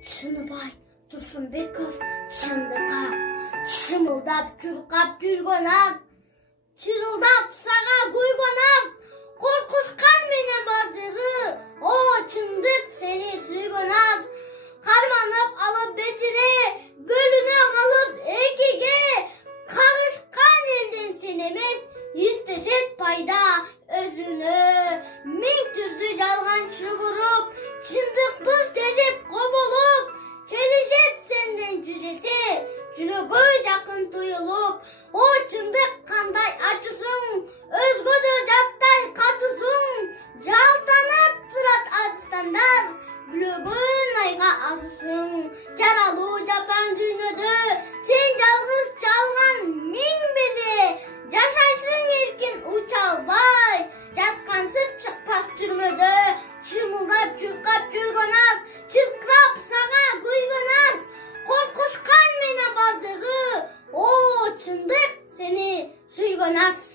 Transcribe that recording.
Чыныбай Турсунбеков шындыққа шымылдап жүрқап жүрген аз, чырылдап саға көйген аз, қорқышқан менен бардығы, о чындық сені сүйген аз, қарманып алып бетіне, бөліне қалып екеге, қағышқан елден сен емес, істешет пайда өзіні, мен түрді жалған шұбырып, чындық біз тежеп қобылып, келешет сенден жүресе, жүрегі жақын тұйылып, о чындық қандай ачысың, өзгөді жаттай қатысың, жалтанып тұрат азыстандар, бүлігін айға азысың, жаралу жапан дүйнөдө, сен жалғыз жалған мен беде, жашайсың еркен уча албай, жатқансып шықпас түрмөдө, чымылдап жүркап жүргөн аз, чыркырап сага көйгөн аз, коркушкан менен бардыгы, о чындык сени сүйгөн аз.